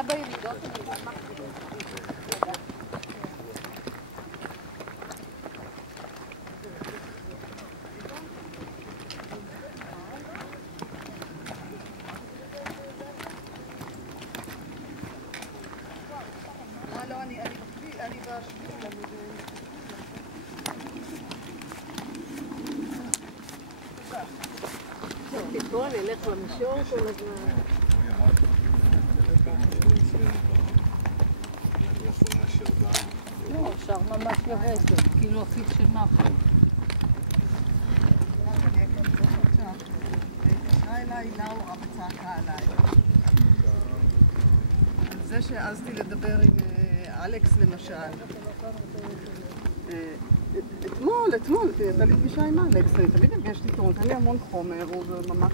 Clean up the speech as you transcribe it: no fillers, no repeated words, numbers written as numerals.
ירידה בירידות, אני אשמח. לא, אני בשביל בוא נלך למישור כל הזמן. לא, אפשר ממש יבש, כאילו אפיק של נחל. התקשרה אליי לאורה וצעקה עליי. על זה שהעזתי לדבר עם אלכס למשל. אתמול, הייתה לי פגישה עם אלכס, אני תמיד נפגשת איתו, נותן לי המון חומר, הוא ממש